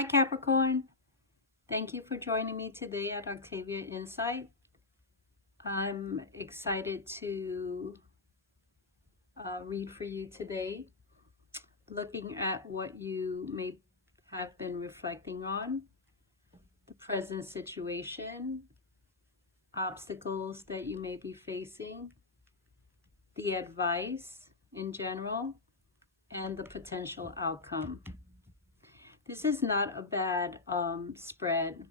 Hi Capricorn, thank you for joining me today at Octavia Insight. I'm excited to read for you today, looking at what you may have been reflecting on, the present situation, obstacles that you may be facing, the advice in general, and the potential outcome. This is not a bad spread,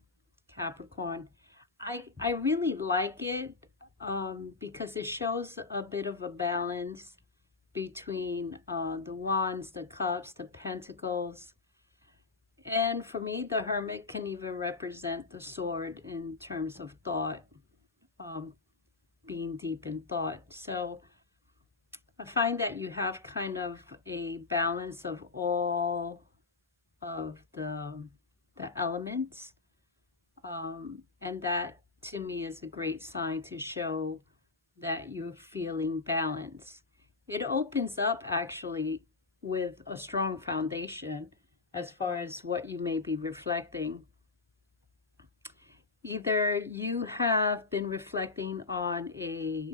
Capricorn. I really like it because it shows a bit of a balance between the wands, the cups, the pentacles. And for me, the hermit can even represent the sword in terms of thought, um, being deep in thought. So I find that you have kind of a balance of all of the elements, and that to me is a great sign to show that you're feeling balance. It opens up actually with a strong foundation as far as what you may be reflecting. Either you have been reflecting on a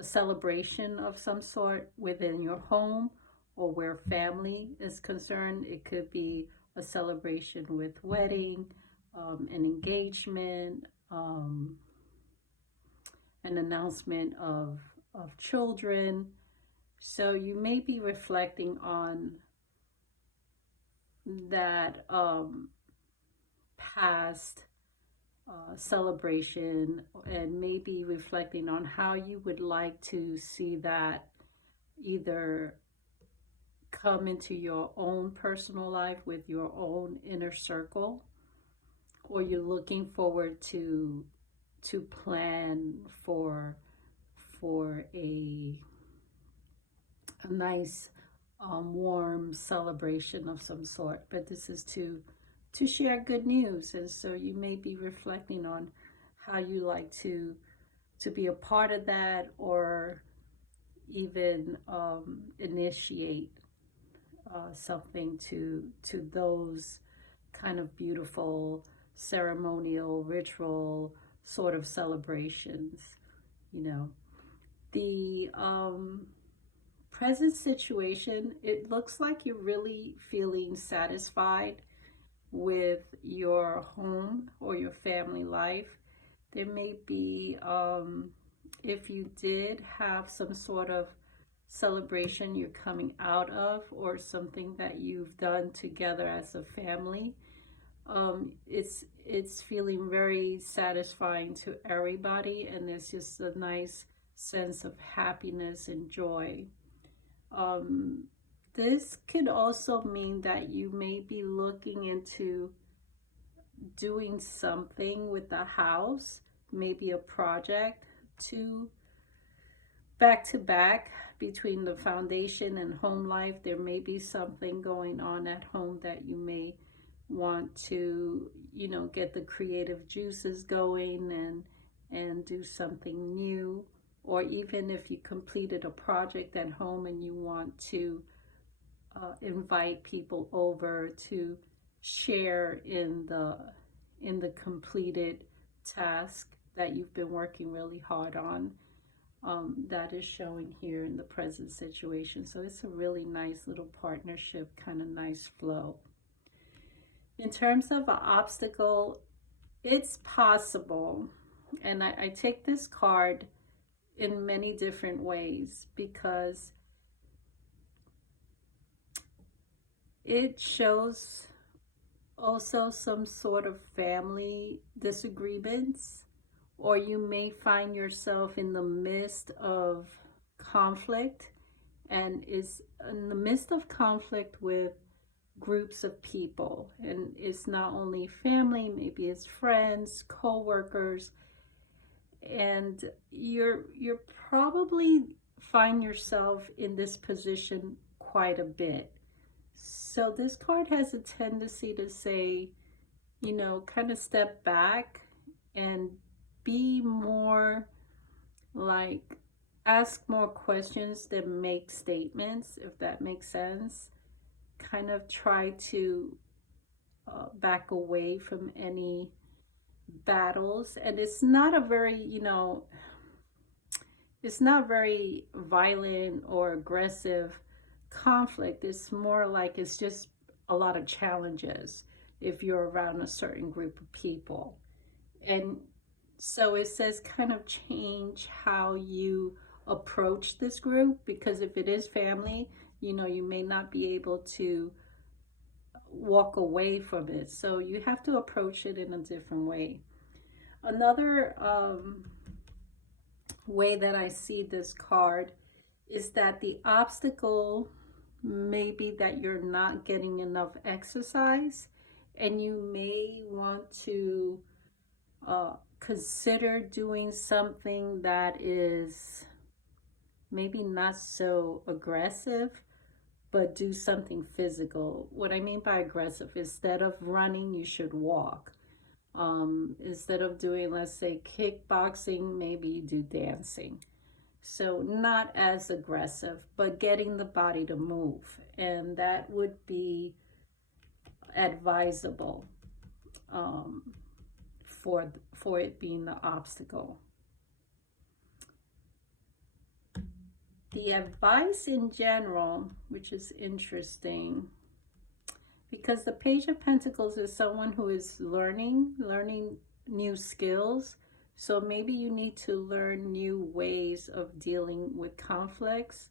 celebration of some sort within your home or where family is concerned. It could be a celebration with wedding, an engagement, an announcement of children. So you may be reflecting on that past celebration, and maybe reflecting on how you would like to see that either come into your own personal life with your own inner circle, or you're looking forward to plan for a nice warm celebration of some sort. But this is to share good news, and so you may be reflecting on how you like to be a part of that, or even initiate something to those kind of beautiful ceremonial ritual sort of celebrations. You know, the present situation, it looks like you're really feeling satisfied with your home or your family life. There may be, if you did have some sort of celebration you're coming out of, or something that you've done together as a family, it's feeling very satisfying to everybody, and there's just a nice sense of happiness and joy. Um, this could also mean that you may be looking into doing something with the house, maybe a project to back to back between the foundation and home life. There may be something going on at home that you may want to, get the creative juices going and do something new. Or even if you completed a project at home and you want to invite people over to share in the completed task that you've been working really hard on. That is showing here in the present situation. So it's a really nice little partnership, kind of nice flow. In terms of an obstacle, it's possible, and I take this card in many different ways because it shows also some sort of family disagreements, or you may find yourself in the midst of conflict, and is in the midst of conflict with groups of people. And it's not only family, maybe it's friends, co-workers, and you're probably find yourself in this position quite a bit. So this card has a tendency to say, kind of step back and be more like, ask more questions than make statements, if that makes sense. Kind of try to back away from any battles. And it's not a very, it's not very violent or aggressive conflict. It's more like it's just a lot of challenges if you're around a certain group of people. And so it says kind of change how you approach this group, because if it is family, you may not be able to walk away from it. So you have to approach it in a different way. Another way that I see this card is that the obstacle may be that you're not getting enough exercise, and you may want to consider doing something that is maybe not so aggressive, but do something physical. What I mean by aggressive, instead of running, you should walk. Instead of doing, let's say, kickboxing, maybe you do dancing. So not as aggressive, but getting the body to move. And that would be advisable for it being the obstacle. The advice in general, which is interesting, because the Page of Pentacles is someone who is learning new skills. So maybe you need to learn new ways of dealing with conflicts.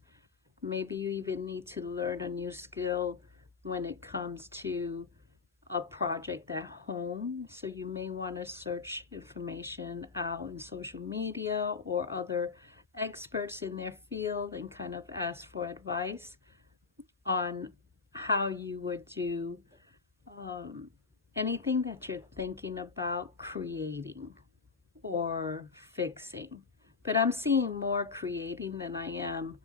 Maybe you even need to learn a new skill when it comes to a project at home. So you may want to search information out in social media or other experts in their field and kind of ask for advice on how you would do anything that you're thinking about creating or fixing. But I'm seeing more creating than I am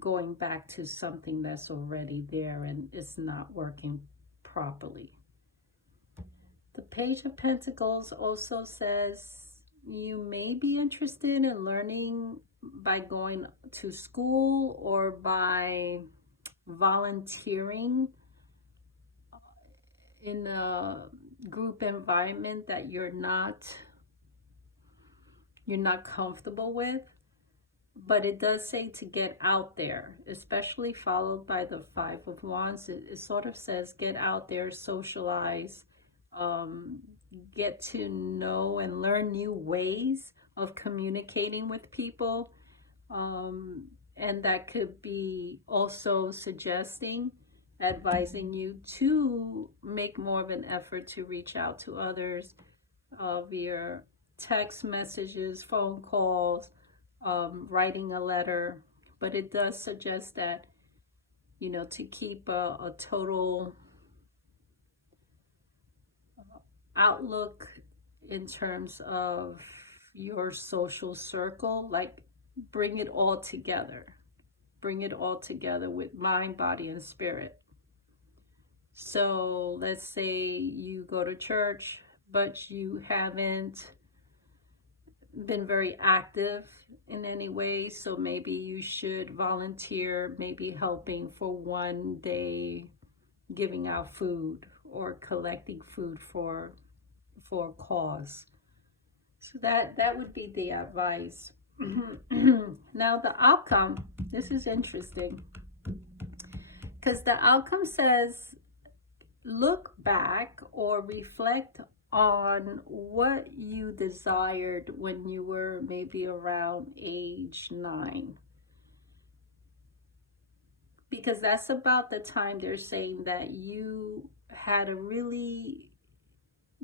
going back to something that's already there and it's not working properly. The Page of Pentacles also says you may be interested in learning by going to school or by volunteering in a group environment that you're not comfortable with. But it does say to get out there, especially followed by the Five of Wands. It sort of says get out there, socialize, get to know and learn new ways of communicating with people. And that could be also advising you to make more of an effort to reach out to others via text messages, phone calls, writing a letter. But it does suggest that, to keep a total outlook in terms of your social circle, like bring it all together with mind, body, and spirit. So let's say you go to church, but you haven't been very active in any way. So maybe you should volunteer, maybe helping for one day, giving out food or collecting food for a cause. So that would be the advice. Now the outcome, this is interesting, because the outcome says look back or reflect on what you desired when you were maybe around age 9, because that's about the time they're saying that you had a really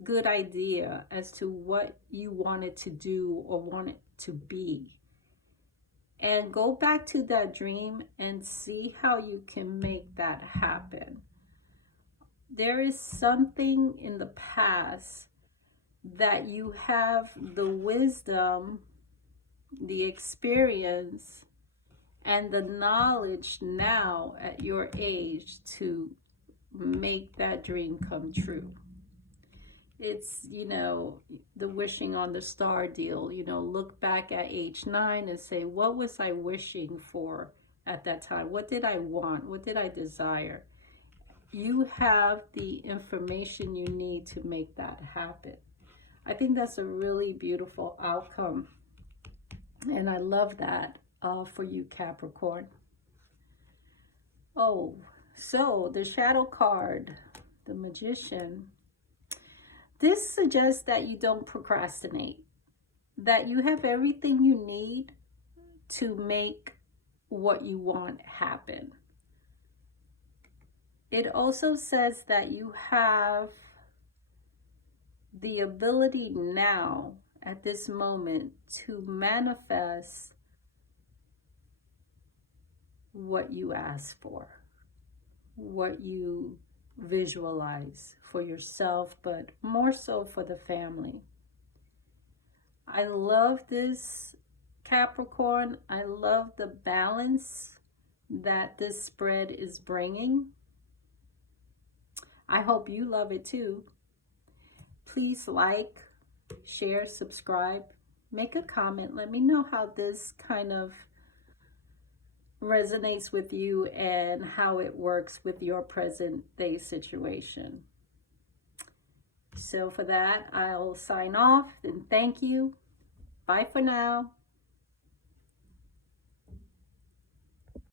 good idea as to what you wanted to do or wanted to be. And go back to that dream and see how you can make that happen. There is something in the past that you have the wisdom, the experience, and the knowledge now at your age to make that dream come true. It's, the wishing on the star deal, look back at age 9 and say, what was I wishing for at that time? What did I want? What did I desire? you have the information you need to make that happen. I think that's a really beautiful outcome. And I love that for you, Capricorn. Oh, so the shadow card, the Magician. This suggests that you don't procrastinate, that you have everything you need to make what you want happen. It also says that you have the ability now, at this moment, to manifest what you ask for, what you visualize for yourself, but more so for the family. I love this, Capricorn. I love the balance that this spread is bringing. I hope you love it too. Please like, share, subscribe, make a comment. Let me know how this kind of resonates with you and how it works with your present day situation. So for that, I'll sign off and thank you. Bye for now.